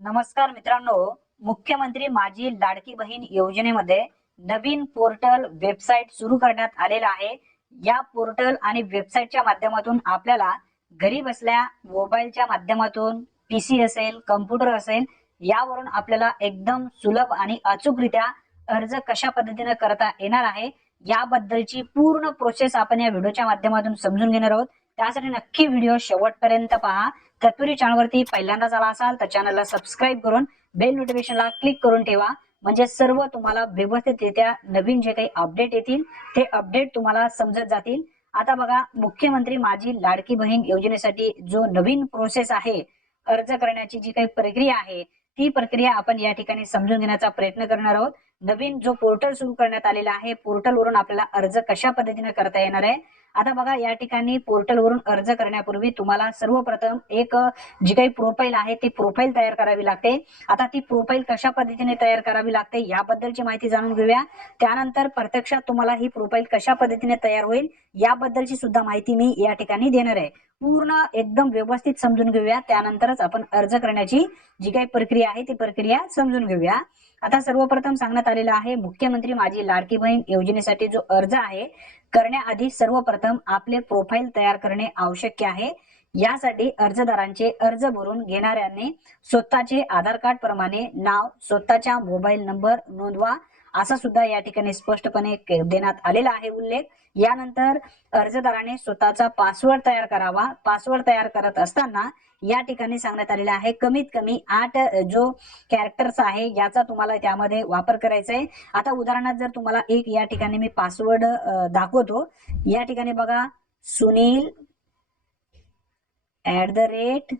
नमस्कार मित्रांनो, मुख्यमंत्री माझी लाडकी बहीण योजनेमध्ये नवीन पोर्टल वेबसाईट सुरू करण्यात आलेला आहे. या पोर्टल आणि वेबसाईटच्या माध्यमातून आपल्याला घरी बसल्या मोबाईलच्या माध्यमातून पीसी असेल, कम्प्युटर असेल, यावरून आपल्याला एकदम सुलभ आणि अचूकरित्या अर्ज कशा पद्धतीने करता येणार आहे, याबद्दलची पूर्ण प्रोसेस आपण या व्हिडिओच्या माध्यमातून समजून घेणार आहोत. त्यासाठी नक्की व्हिडिओ शेवटपर्यंत पहा. तत्पुरी चॅनलवरती पहिल्यांदाच आला असाल तर चॅनलला सबस्क्राईब करून बेल नोटिफिकेशनला क्लिक करून ठेवा, म्हणजे सर्व तुम्हाला व्यवस्थितरित्या नवीन जे काही अपडेट येतील ते अपडेट तुम्हाला समजत जातील. आता बघा, मुख्यमंत्री माझी लाडकी बहीण योजनेसाठी जो नवीन प्रोसेस आहे, अर्ज करण्याची जी काही प्रक्रिया आहे, ती प्रक्रिया आपण या ठिकाणी समजून घेण्याचा प्रयत्न करणार आहोत. नवीन जो पोर्टल सुरू करण्यात आलेला आहे, पोर्टलवरून आपल्याला अर्ज कशा पद्धतीने करता येणार आहे. आता बघा, या ठिकाणी पोर्टलवरून अर्ज करण्यापूर्वी तुम्हाला सर्वप्रथम एक जी काही प्रोफाईल आहे ती प्रोफाईल तयार करावी लागते. आता ती प्रोफाईल कशा पद्धतीने तयार करावी लागते याबद्दलची माहिती जाणून घेऊया. त्यानंतर प्रत्यक्षात तुम्हाला ही प्रोफाईल कशा पद्धतीने तयार होईल याबद्दलची सुद्धा माहिती मी या ठिकाणी देणार आहे. पूर्ण एकदम व्यवस्थित समजून घेऊया, त्यानंतरच आपण अर्ज करण्याची जी काही प्रक्रिया आहे ती प्रक्रिया समजून घेऊया. आता सर्वप्रथम सांगण्यात आलेलं आहे, मुख्यमंत्री माझी लाडकी बहीण योजनेसाठी जो अर्ज आहे करण्याआधी सर्वप्रथम आपले प्रोफाईल तयार करणे आवश्यक आहे. यासाठी अर्जदारांचे अर्ज भरून घेणाऱ्यांनी स्वतःचे आधार कार्ड प्रमाणे नाव, स्वतःचा मोबाईल नंबर नोंदवा, असा सुद्धा या ठिकाणी स्पष्टपणे देण्यात आलेला आहे उल्लेख. यानंतर अर्जदाराने स्वतःचा पासवर्ड तयार करावा. पासवर्ड तयार करत असताना या ठिकाणी सांगण्यात आलेला आहे कमीत कमी 8 जो कॅरेक्टर्स आहे याचा तुम्हाला त्यामध्ये वापर करायचा आहे. आता उदाहरणार्थ जर तुम्हाला एक या ठिकाणी मी पासवर्ड दाखवतो. या ठिकाणी बघा, सुनील @1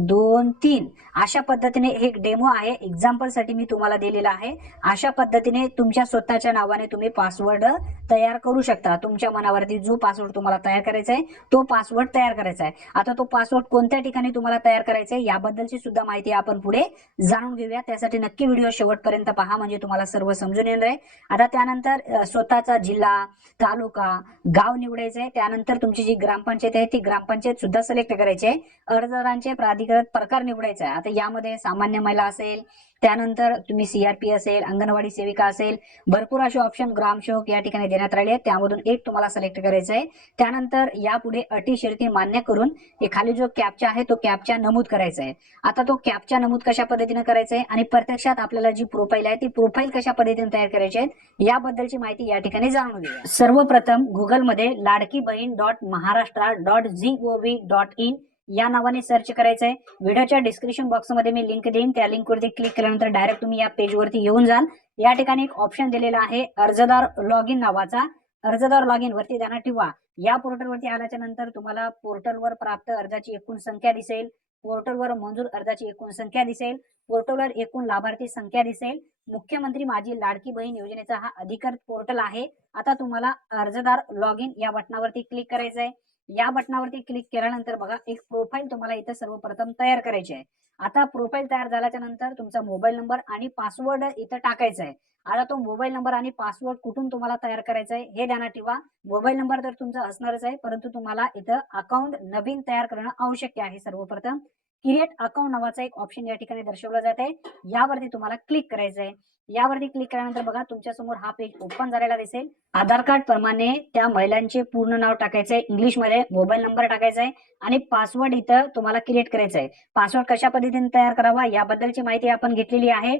2 3 अशा पद्धतीने एक डेमो आहे, एक्झाम्पल साठी मी तुम्हाला दिलेला आहे. अशा पद्धतीने तुमच्या स्वतःच्या नावाने तुम्ही पासवर्ड तयार करू शकता. तुमच्या मनावरती जो पासवर्ड तुम्हाला तयार करायचा आहे तो पासवर्ड तयार करायचा आहे. आता तो पासवर्ड कोणत्या ठिकाणी तुम्हाला तयार करायचा आहे याबद्दलची सुद्धा माहिती आपण पुढे जाणून घेऊया. त्यासाठी नक्की व्हिडिओ शेवटपर्यंत पहा, म्हणजे तुम्हाला सर्व समजून येणार आहे. आता त्यानंतर स्वतःचा जिल्हा, तालुका, गाव निवडायचं आहे. त्यानंतर तुमची जी ग्रामपंचायत आहे ती ग्रामपंचायत सुद्धा सिलेक्ट करायची आहे. अर्जदारांचे प्राधिकृत प्रकार निवडायचा आहे. आता यामध्ये सामान्य महिला असेल, त्यानंतर तुम्ही सीआरपी असेल, अंगणवाडी सेविका असेल, भरपूर असे ऑप्शन ग्रामसेवक या ठिकाणी देण्यात राहिले आहेत. त्यामधून एक तुम्हाला सिलेक्ट करायचं आहे. त्यानंतर यापुढे अटी शर्ती मान्य करून खाली जो कॅप्चा आहे तो कॅप्चा नमूद करायचा आहे. आता तो कॅप्चा नमूद कशा पद्धतीने करायचा आहे आणि प्रत्यक्षात आपल्याला जी प्रोफाईल आहे ती प्रोफाईल कशा पद्धतीने तयार करायची आहे याबद्दलची माहिती या ठिकाणी जाणून घेऊया. सर्वप्रथम गुगलमध्ये लाडकी बहीण .महाराष्ट्र.gov.in या नावाने सर्च करायचंय. व्हिडिओच्या डिस्क्रिप्शन बॉक्समध्ये मी लिंक देईन, त्या लिंकवरती क्लिक केल्यानंतर डायरेक्ट तुम्ही या पेजवरती येऊन जाल. या ठिकाणी एक ऑप्शन दिलेला आहे अर्जदार लॉग इन नावाचा. अर्जदार लॉग इन वरती ध्यानात ठेवा. या पोर्टलवरती आल्याच्या नंतर तुम्हाला पोर्टलवर प्राप्त अर्जाची एकूण संख्या दिसेल, पोर्टलवर मंजूर अर्जाची एकूण संख्या दिसेल, पोर्टलवर एकूण लाभार्थी संख्या दिसेल. मुख्यमंत्री माझी लाडकी बहीण योजनेचा हा अधिकृत पोर्टल आहे. आता तुम्हाला अर्जदार लॉग इन या बटनावरती क्लिक करायचं आहे. या बटनावरती क्लिक केल्यानंतर बघा, एक प्रोफाईल तुम्हाला इथं सर्वप्रथम तयार करायची आहे. आता प्रोफाईल तयार झाल्याच्या नंतर तुमचा मोबाईल नंबर आणि पासवर्ड इथं टाकायचा आहे. आता तो मोबाईल नंबर आणि पासवर्ड कुठून तुम्हाला तयार करायचा आहे हे ध्यानात ठेवा. मोबाईल नंबर तर तुमचा असणारच आहे, परंतु तुम्हाला इथं अकाउंट नवीन तयार करणं आवश्यक आहे. सर्वप्रथम क्रिएट अकाउंट नावाचा एक ऑप्शन या ठिकाणी दर्शवला जात आहे. यावरती तुम्हाला क्लिक करायचं आहे. यावरती क्लिक केल्यानंतर बघा, तुमच्या समोर हा पेज ओपन झालेला दिसेल. आधार कार्ड प्रमाणे त्या महिलांचे पूर्ण नाव टाकायचंय, इंग्लिशमध्ये मोबाईल नंबर टाकायचा आहे आणि पासवर्ड इथं तुम्हाला क्रिएट करायचा आहे. पासवर्ड कशा पद्धतीने तयार करावा याबद्दलची माहिती आपण घेतलेली आहे.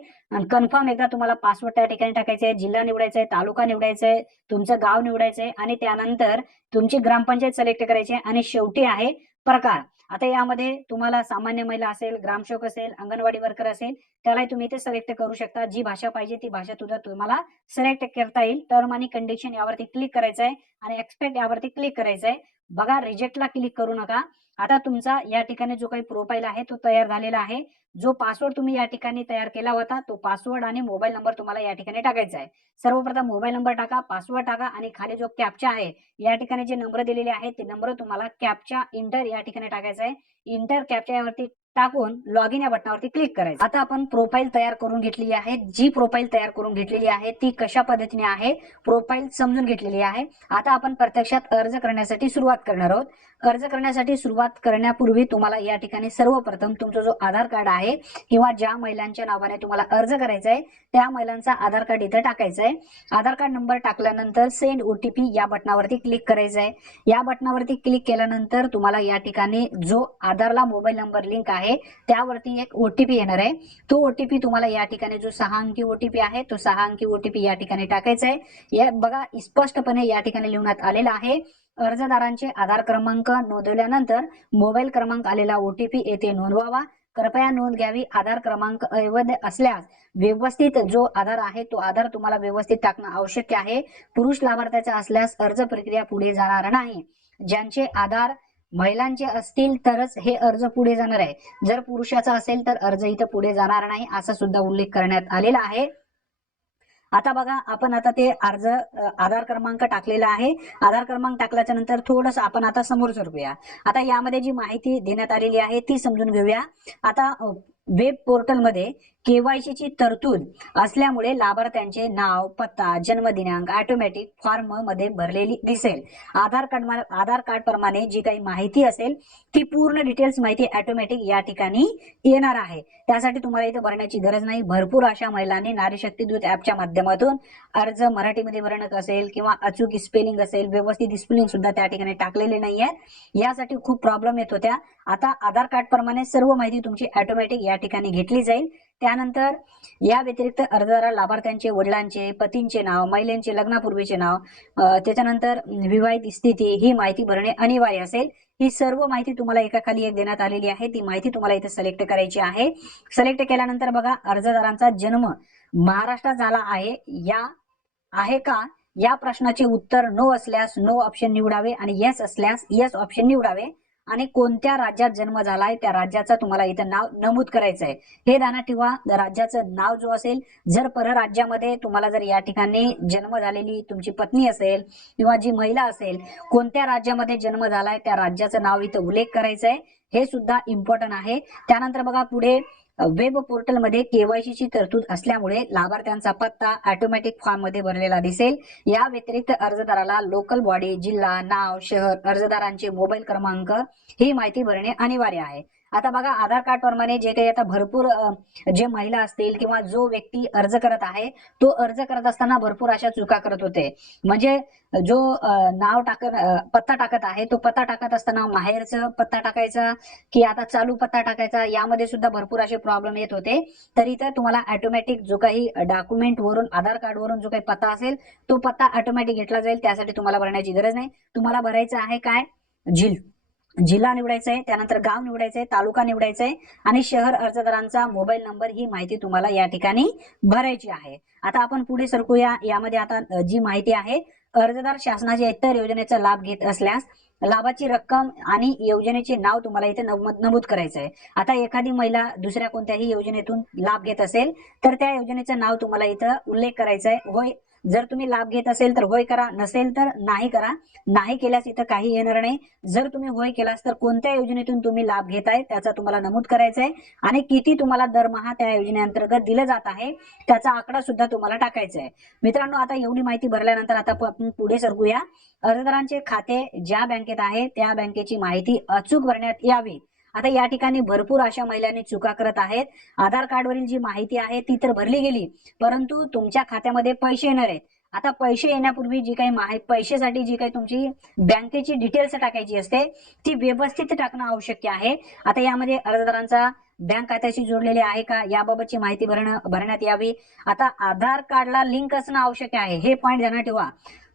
कन्फर्म एकदा तुम्हाला पासवर्ड त्या ठिकाणी टाकायचा आहे, जिल्हा निवडायचा आहे, तालुका निवडायचा आहे, तुमचं गाव निवडायचं आहे आणि त्यानंतर तुमची ग्रामपंचायत सिलेक्ट करायची आहे आणि शेवटी आहे प्रकार. आता यामध्ये तुम्हाला सामान्य महिला असेल, ग्रामसेवक असेल, अंगणवाडी वर्कर असेल, त्यालाही तुम्ही इथे सिलेक्ट करू शकता. जी भाषा पाहिजे ती भाषा सुद्धा तुम्हाला सिलेक्ट करता येईल. टर्म आणि कंडिशन यावरती क्लिक करायचं आहे आणि एक्सपेक्ट यावरती क्लिक करायचं आहे. बघा, रिजेक्टला क्लिक करू नका. आता तुमचा या ठिकाणी जो काही प्रोफाईल आहे तो तयार झालेला आहे. जो पासवर्ड तुम्ही या ठिकाणी तयार केला होता तो पासवर्ड आणि मोबाईल नंबर तुम्हाला या ठिकाणी टाकायचा आहे. सर्वप्रथम मोबाईल नंबर टाका, पासवर्ड टाका आणि खाली जो कॅप्चा आहे या ठिकाणी जे नंबर दिलेले आहेत ते नंबर तुम्हाला कॅप्चा इंटर या ठिकाणी टाकायचा आहे. इंटर कॅप्चा यावरती टाकून लॉग इन या बटनावरती क्लिक करायचं. आता आपण प्रोफाईल तयार करून घेतलेली आहे. जी प्रोफाईल तयार करून घेतलेली आहे ती कशा पद्धतीने आहे प्रोफाईल समजून घेतलेली आहे. आता आपण प्रत्यक्षात अर्ज करण्यासाठी सुरुवात करणार आहोत. अर्ज करण्यासाठी सुरुवात करण्यापूर्वी तुम्हाला या ठिकाणी सर्वप्रथम तुमचा जो आधार कार्ड आहे किंवा ज्या महिलांच्या नावाने तुम्हाला अर्ज करायचा आहे त्या महिलांचा आधार कार्ड इथं टाकायचं आहे. आधार कार्ड नंबर टाकल्यानंतर सेंड ओटीपी या बटनावरती क्लिक करायचं आहे. या बटनावरती क्लिक केल्यानंतर तुम्हाला या ठिकाणी जो आधारला मोबाईल नंबर लिंक आहे त्यावरती एक ओटीपी येणार आहे. तो ओटीपी तुम्हाला या ठिकाणी जो 6 अंकी ओटीपी आहे तो 6 अंकी ओटीपी या ठिकाणी टाकायचा आहे. या बघा स्पष्टपणे या ठिकाणी लिहिण्यात आलेला आहे. अर्जदारांचे आधार क्रमांक नोंदवल्यानंतर मोबाईल क्रमांक आलेला ओटीपी येथे नोंदवावा. कृपया नोंद घ्यावी. आधार क्रमांक अवैध असल्यास व्यवस्थित जो आधार आहे तो आधार तुम्हाला व्यवस्थित टाकणं आवश्यक आहे. पुरुष लाभार्थ्याचा असल्यास अर्ज प्रक्रिया पुढे जाणार नाही. ज्यांचे आधार महिलांचे असतील तरच हे अर्ज पुढे जाणार आहे. जर पुरुषाचा असेल तर अर्ज इथं पुढे जाणार नाही असा सुद्धा उल्लेख करण्यात आलेला आहे. आता बघा आपण आता ते अर्ज आधार क्रमांक टाकलेला आहे. आधार क्रमांक टाकल्याच्या नंतर थोडंसं आपण आता समोर सरकूया. आता यामध्ये जी माहिती देण्यात आलेली आहे ती समजून घेऊया. आता वेब पोर्टलमध्ये केवायसीची तरतूद असल्यामुळे लाभार्थ्यांचे नाव, पत्ता, जन्मदिनांक ऑटोमॅटिक फॉर्म मध्ये भरलेली दिसेल. आधार कार्ड प्रमाणे जी काही माहिती असेल ती पूर्ण डिटेल्स माहिती ऑटोमॅटिक या ठिकाणी येणार आहे. त्यासाठी तुम्हाला इथे भरण्याची गरज नाही. भरपूर अशा महिलांनी नारी शक्ती दूत ऍपच्या माध्यमातून अर्ज मराठीमध्ये भरणं असेल किंवा अचूक स्पेलिंग असेल, व्यवस्थित स्पेलिंग सुद्धा त्या ठिकाणी टाकलेले नाहीये. यासाठी खूप प्रॉब्लेम येत होत्या. आता आधार कार्ड प्रमाणे सर्व माहिती तुमची ऑटोमॅटिक या ठिकाणी घेतली जाईल. त्यानंतर या व्यतिरिक्त अर्जदार लाभार्थ्यांचे वडिलांचे, पतींचे नाव, महिलांचे लग्नापूर्वीचे नाव, त्याच्यानंतर विवाहित स्थिती ही माहिती भरणे अनिवार्य असेल. ही सर्व माहिती तुम्हाला एकाखाली एक देण्यात आलेली आहे. ती माहिती तुम्हाला इथे सिलेक्ट करायची आहे. सिलेक्ट केल्यानंतर बघा अर्जदारांचा जन्म महाराष्ट्रात झाला आहे का या प्रश्नाचे उत्तर नो असल्यास नो ऑप्शन निवडावे आणि येस असल्यास येस ऑप्शन निवडावे. आणि कोणत्या राज्यात जन्म झालाय त्या राज्याचं तुम्हाला इथं नाव नमूद करायचं आहे. हे ध्यानात ठेवा. राज्याचं नाव जो असेल, जर परराज्यामध्ये तुम्हाला जर या ठिकाणी जन्म झालेली तुमची पत्नी असेल किंवा जी महिला असेल, कोणत्या राज्यामध्ये जन्म झालाय त्या राज्याचं नाव इथं उल्लेख करायचा आहे. हे सुद्धा इम्पॉर्टंट आहे. त्यानंतर बघा पुढे वेब पोर्टलमध्ये केवायसीची तरतूद असल्यामुळे लाभार्थ्यांचा पत्ता ऑटोमॅटिक फॉर्म मध्ये भरलेला दिसेल. या व्यतिरिक्त अर्जदाराला लोकल बॉडी, जिल्हा, नाव, शहर, अर्जदारांचे मोबाईल क्रमांक ही माहिती भरणे अनिवार्य आहे. आता बघा आधार कार्ड प्रमाणे जे काही आता भरपूर जे महिला असतील किंवा जो व्यक्ती अर्ज करत आहे तो अर्ज करत असताना भरपूर अशा चुका करत होते. म्हणजे जो नाव पत्ता टाकत आहे तो पत्ता टाकत असताना माहेरचा पत्ता टाकायचा की आता चालू पत्ता टाकायचा, यामध्ये सुद्धा भरपूर असे प्रॉब्लेम येत होते. तर इथं तुम्हाला ऑटोमॅटिक जो काही डॉक्युमेंट वरून आधार कार्ड वरून जो काही पत्ता असेल तो पत्ता ऑटोमॅटिक घेतला जाईल. त्यासाठी तुम्हाला भरण्याची गरज नाही. तुम्हाला भरायचं आहे काय, जिल्हा निवडायचा आहे, त्यानंतर गाव निवडायचं आहे, तालुका निवडायचा आहे आणि शहर, अर्जदारांचा मोबाईल नंबर ही माहिती तुम्हाला या ठिकाणी भरायची आहे. आता आपण पुढे सरकूया. यामध्ये आता जी माहिती आहे, अर्जदार शासनाच्या इतर योजनेचा लाभ घेत असल्यास लाभाची रक्कम आणि योजनेचे नाव तुम्हाला इथे नमूद करायचं आहे. आता एखादी महिला दुसऱ्या कोणत्याही योजनेतून लाभ घेत असेल तर त्या योजनेचं नाव तुम्हाला इथं उल्लेख करायचा आहे. होय जर तुम्ही लाभ घेत असेल तर होय करा, नसेल तर नाही करा. नाही केल्यास इथं काही येणार नाही. जर तुम्ही होय केलास तर कोणत्या योजनेतून तुम्ही लाभ घेताय त्याचा तुम्हाला नमूद करायचा आहे आणि किती तुम्हाला दरमहा त्या योजनेअंतर्गत दिलं जात आहे त्याचा आकडा सुद्धा तुम्हाला टाकायचा आहे. मित्रांनो आता एवढी माहिती भरल्यानंतर आता आपण पुढे सरकूया. अर्जदारांचे खाते ज्या बँकेत आहे त्या बँकेची माहिती अचूक भरण्यात यावी. आता या ठिकाणी भरपूर अशा महिलांनी चुका करत आहेत. आधार कार्डवरील जी माहिती आहे ती तर भरली गेली, परंतु तुमच्या खात्यामध्ये पैसे येणार आहेत. आता पैसे येण्यापूर्वी जी काही पैशासाठी जी काही तुमची बँकेची डिटेल्स टाकायची असते ती व्यवस्थित टाकणं आवश्यक आहे. आता यामध्ये अर्जदारांचा बँक खात्याशी जोडलेले आहे का याबाबतची माहिती भरण्यात यावी. आता आधार कार्डला लिंक असणं आवश्यक आहे. हे पॉईंट ध्यानात ठेवा.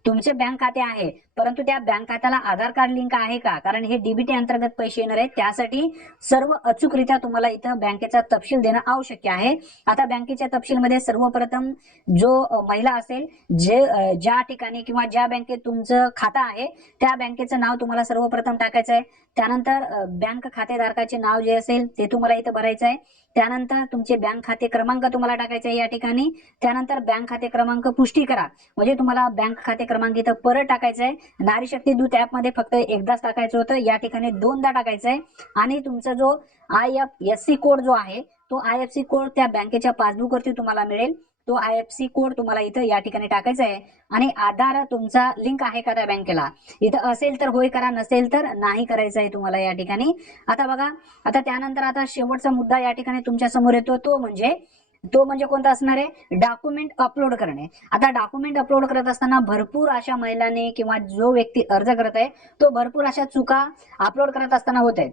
तुमचे बँक खाते आहे परंतु त्या बँक खात्याला आधार कार्ड लिंक आहे का, कारण हे डीबीटी अंतर्गत पैसे येणार आहेत. त्यासाठी सर्व अचूकरित्या तुम्हाला इथं बँकेचा तपशील देणं आवश्यक आहे. आता बँकेच्या तपशीलमध्ये सर्वप्रथम जो महिला असेल, ज्या ठिकाणी किंवा ज्या बँकेत तुमचं खातं आहे त्या बँकेचं नाव तुम्हाला सर्वप्रथम टाकायचं आहे. त्यानंतर बँक खातेधारकाचे नाव जे असेल ते तुम्हाला इथं भरायचं आहे. त्यानंतर तुमचे बँक खाते क्रमांक तुम्हाला टाकायचे आहे या ठिकाणी. त्यानंतर बँक खाते क्रमांक पुष्टी करा, म्हणजे तुम्हाला बँक खाते क्रमांक इथं परत टाकायचा आहे. नारी शक्ती दूत ऍप मध्ये फक्त एकदाच टाकायचं होतं, या ठिकाणी 2दा टाकायचं आहे. आणि तुमचा जो IFSC कोड जो आहे तो IFSC कोड त्या बँकेच्या पासबुक वरती तुम्हाला मिळेल. तो IFSC कोड तुम्हाला इथं या ठिकाणी टाकायचा आहे. आणि आधार तुमचा लिंक आहे का त्या बँकेला, इथं असेल तर होय करा, नसेल तर नाही करायचं आहे तुम्हाला या ठिकाणी. आता बघा, आता त्यानंतर आता शेवटचा मुद्दा या ठिकाणी तुमच्या समोर येतो, तो म्हणजे कोणता असणार आहे, डॉक्युमेंट अपलोड करणे. आता डॉक्युमेंट अपलोड करत असताना भरपूर अशा महिलांनी किंवा जो व्यक्ती अर्ज करत आहे तो भरपूर अशा चुका अपलोड करत असताना होत आहेत.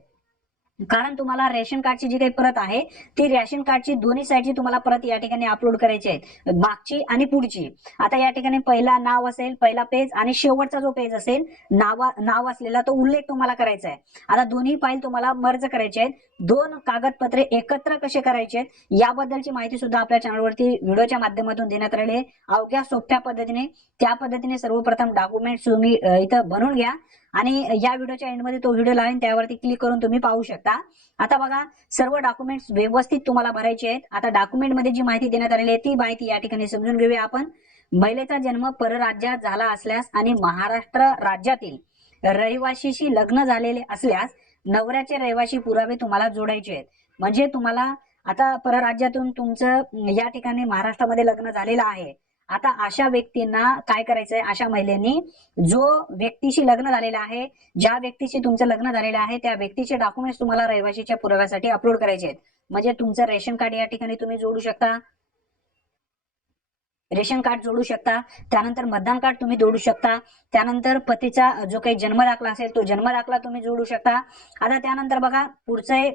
कारण तुम्हाला रेशन कार्डची जी काही प्रत आहे ती रेशन कार्डची दोन्ही साईडची तुम्हाला प्रत या ठिकाणी अपलोड करायची आहे, मागची आणि पुढची. आता या ठिकाणी पहिला नाव असेल, पहिला पेज, आणि शेवटचा जो पेज असेल नाव असलेला तो उल्लेख तुम्हाला करायचा आहे. आता दोन्ही फाईल तुम्हाला मर्ज करायचे आहेत. 2 कागदपत्रे एकत्र कसे करायचे याबद्दलची माहिती सुद्धा आपल्या चॅनलवरती व्हिडिओच्या माध्यमातून देण्यात आलेली आहे, अवघ्या सोप्या पद्धतीने. त्या पद्धतीने सर्वप्रथम डॉक्युमेंट्स तुम्ही इथं बनवून घ्या आणि या व्हिडिओच्या एंडमध्ये तो व्हिडिओ लावेन, त्यावरती क्लिक करून तुम्ही पाहू शकता. आता बघा, सर्व डॉक्युमेंट्स व्यवस्थित तुम्हाला भरायचे आहेत. आता डॉक्युमेंट मध्ये जी माहिती देण्यात आलेली आहे ती माहिती या ठिकाणी समजून घेऊया आपण. महिलेचा जन्म परराज्यात झाला असल्यास आणि महाराष्ट्र राज्यातील रहिवाशीशी लग्न झालेले असल्यास नवऱ्याचे रहिवाशी पुरावे तुम्हाला जोडायचे आहेत. म्हणजे तुम्हाला आता परराज्यातून तुमचं या ठिकाणी महाराष्ट्रामध्ये लग्न झालेलं आहे. आता अशा व्यक्तींना काय करायचंय, अशा महिलांनी जो व्यक्तीशी लग्न झालेलं आहे, ज्या व्यक्तीशी तुमचं लग्न झालेलं आहे त्या व्यक्तीचे डॉक्युमेंट्स तुम्हाला रहिवाशीच्या पुराव्यासाठी अपलोड करायचे आहेत. म्हणजे तुमचं रेशन कार्ड या ठिकाणी तुम्ही जोडू शकता, रेशन कार्ड जोडू शकता, त्यानंतर मतदान कार्ड तुम्ही जोडू शकता, त्यानंतर पतीचा जो काही जन्म दाखला असेल तो जन्म दाखला तुम्ही जोडू शकता. आता त्यानंतर बघा, पुढचं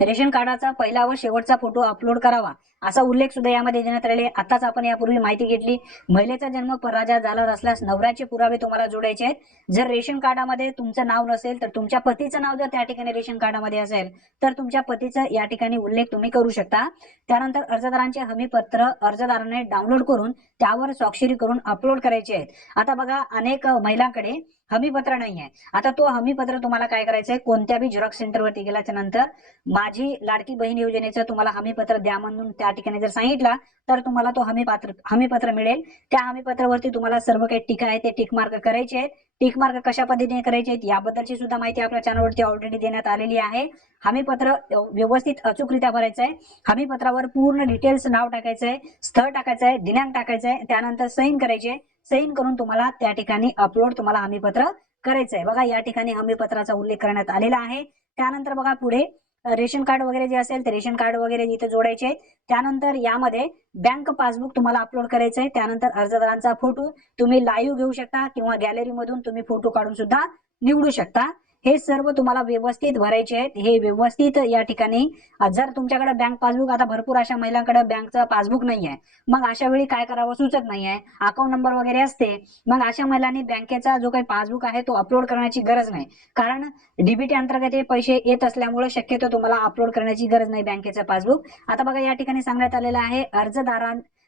रेशन कार्डाचा पहिला व शेवटचा फोटो अपलोड करावा असा उल्लेख सुद्धा यामध्ये देण्यात आलेले. आताच आपण यापूर्वी माहिती घेतली, महिलेचा जन्म परराज्यात झाला असल्यास नवऱ्याचे पुरावे तुम्हाला जोडायचे आहेत. जर रेशन कार्डामध्ये तुमचं नाव नसेल तर तुमच्या पतीचं नाव जर त्या ठिकाणी रेशन कार्डामध्ये असेल तर तुमच्या पतीचा या ठिकाणी उल्लेख तुम्ही करू शकता. त्यानंतर अर्जदारांचे हमीपत्र अर्जदाराने डाउनलोड करून त्यावर स्वाक्षरी करून अपलोड करायचे आहेत. आता बघा, अनेक महिलांकडे हमीपत्र नाही आहे. आता तो हमीपत्र तुम्हाला काय करायचंय, कोणत्याही झेरॉक्स सेंटरवरती गेल्याच्या नंतर माझी लाडकी बहीण योजनेचं तुम्हाला हमीपत्र द्या म्हणून त्या ठिकाणी जर सांगितला तर तुम्हाला तो हमीपत्र मिळेल. त्या हमीपत्रावरती तुम्हाला सर्व काही टिक आहे ते टिक मार्क करायचे आहेत. टिक मार्क कशा पद्धतीने करायचे आहेत याबद्दलची सुद्धा माहिती आपल्या चॅनलवरती ऑलरेडी देण्यात आलेली आहे. हमीपत्र व्यवस्थित अचूकरित्या भरायचं आहे. हमीपत्रावर पूर्ण डिटेल्स, नाव टाकायचं आहे, स्थळ टाकायचं आहे, दिनांक टाकायचा आहे, त्यानंतर सही करायचे. सही करून तुम्हाला त्या ठिकाणी अपलोड तुम्हाला हमीपत्र करायचंय. बघा, या ठिकाणी हमीपत्राचा उल्लेख करण्यात आलेला आहे. त्यानंतर बघा, पुढे रेशन कार्ड वगैरे जे असेल ते रेशन कार्ड वगैरे इथे जोडायचे आहेत. त्यानंतर यामध्ये बँक पासबुक तुम्हाला अपलोड करायचं आहे. त्यानंतर अर्जदारांचा फोटो तुम्ही लाईव्ह घेऊ शकता किंवा गॅलरी मधून तुम्ही फोटो काढून सुद्धा निवडू शकता. हे सर्व तुम्हाला व्यवस्थित भरायचे आहेत. हे व्यवस्थित या ठिकाणी जर तुमच्याकडे बँक पासबुक, आता भरपूर अशा महिलांकडे बँकचं पासबुक नाही आहे, मग अशा वेळी काय करावं सुचत नाही आहे, अकाउंट नंबर वगैरे असते, मग अशा महिलांनी बँकेचा जो काही पासबुक आहे तो अपलोड करण्याची गरज नाही. कारण डीबीटी अंतर्गत हे पैसे येत असल्यामुळे शक्यतो तुम्हाला अपलोड करण्याची गरज नाही बँकेचं पासबुक. आता बघा, या ठिकाणी सांगण्यात आलेलं आहे,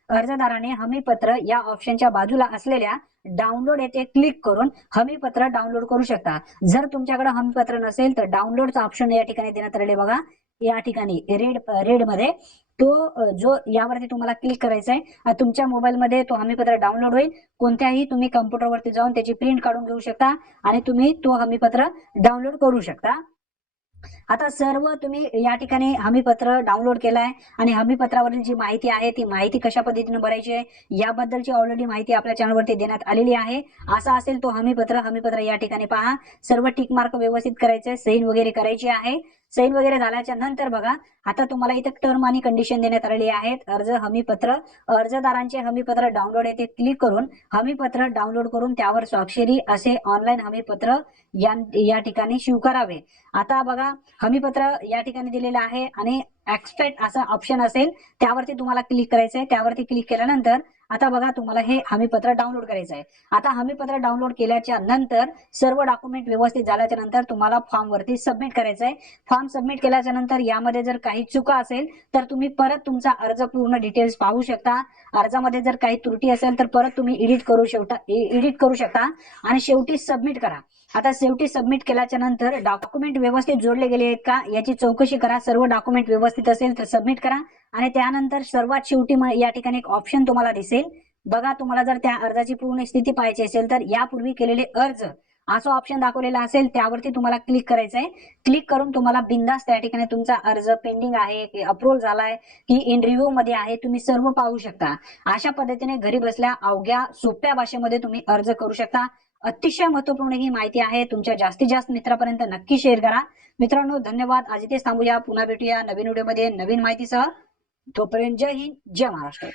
अर्जदाराने हमीपत्र या ऑप्शनच्या बाजूला असलेल्या डाउनलोड येथे क्लिक करून हमीपत्र डाउनलोड करू शकता. जर तुमच्याकडे हमीपत्र नसेल तर डाउनलोडचा ऑप्शन या ठिकाणी देण्यात आलेले. बघा, या ठिकाणी रेड मध्ये तो जो यावरती तुम्हाला क्लिक करायचा आहे, तुमच्या मोबाईलमध्ये तो हमीपत्र डाउनलोड होईल. कोणत्याही तुम्ही कम्प्युटरवरती जाऊन त्याची प्रिंट काढून घेऊ शकता आणि तुम्ही तो हमीपत्र डाउनलोड करू शकता. आता सर्व तुम्ही या ठिकाणी हमीपत्र डाउनलोड केलाय आणि हमीपत्रावरील जी माहिती आहे ती माहिती कशा पद्धतीने भरायची आहे याबद्दलची ऑलरेडी माहिती आपल्या चॅनलवरती देण्यात आलेली आहे. असा असेल तो हमीपत्र या ठिकाणी पहा, सर्व टिक मार्क व्यवस्थित करायचे, सही वगैरे करायची आहे. सही वगैरे झाल्याच्या नंतर बघा, आता तुम्हाला इथे टर्म आणि कंडिशन देण्यात आलेली आहेत. अर्जदारांचे हमीपत्र डाउनलोड येथे क्लिक करून हमीपत्र डाउनलोड करून त्यावर स्वाक्षरी असे ऑनलाईन हमीपत्र या ठिकाणी स्वीकारावे. आता बघा, हमीपत्र या ठिकाणी दिलेलं आहे आणि एक्सपेक्ट असा ऑप्शन असेल त्यावरती तुम्हाला क्लिक करायचं आहे. त्यावरती क्लिक केल्यानंतर आता बघा, तुम्हाला हे हमीपत्र डाउनलोड करायचं आहे. आता हमीपत्र डाउनलोड केल्याच्या नंतर सर्व डॉक्युमेंट व्यवस्थित झाल्याच्या नंतर तुम्हाला फॉर्म वरती सबमिट करायचं आहे. फॉर्म सबमिट केल्याच्या नंतर यामध्ये जर काही चुका असेल तर तुम्ही परत तुमचा अर्ज पूर्ण डिटेल्स पाहू शकता. अर्जामध्ये जर काही त्रुटी असेल तर परत तुम्ही एडिट करू शकता आणि शेवटी सबमिट करा. आता शेवटी सबमिट केल्याच्या नंतर डॉक्युमेंट व्यवस्थित जोडले गेले आहेत का याची चौकशी करा. सर्व डॉक्युमेंट व्यवस्थित असेल तर सबमिट करा आणि त्यानंतर सर्वात शेवटी या ठिकाणी एक ऑप्शन तुम्हाला दिसेल, बघा, तुम्हाला जर त्या अर्जाची पूर्ण स्थिती पाहायची असेल तर यापूर्वी केलेले अर्ज असं ऑप्शन दाखवलेला असेल, त्यावरती तुम्हाला क्लिक करायचं आहे. क्लिक करून तुम्हाला बिंदास त्या ठिकाणी तुमचा अर्ज पेंडिंग आहे की अप्रूव्ह झालाय की इन रिव्ह्यू मध्ये आहे, तुम्ही सर्व पाहू शकता. अशा पद्धतीने घरी बसल्या अवघ्या सोप्या भाषेमध्ये तुम्ही अर्ज करू शकता. अतिशय महत्वपूर्ण ही माहिती आहे. तुमच्या जास्तीत जास्त मित्रापर्यंत नक्की शेअर करा. मित्रांनो, धन्यवाद. आज इथेच थांबूया. पुन्हा भेटूया नवीन व्हिडिओमध्ये नवीन माहितीसह. तोपर्यंत जय हिंद, जय महाराष्ट्र.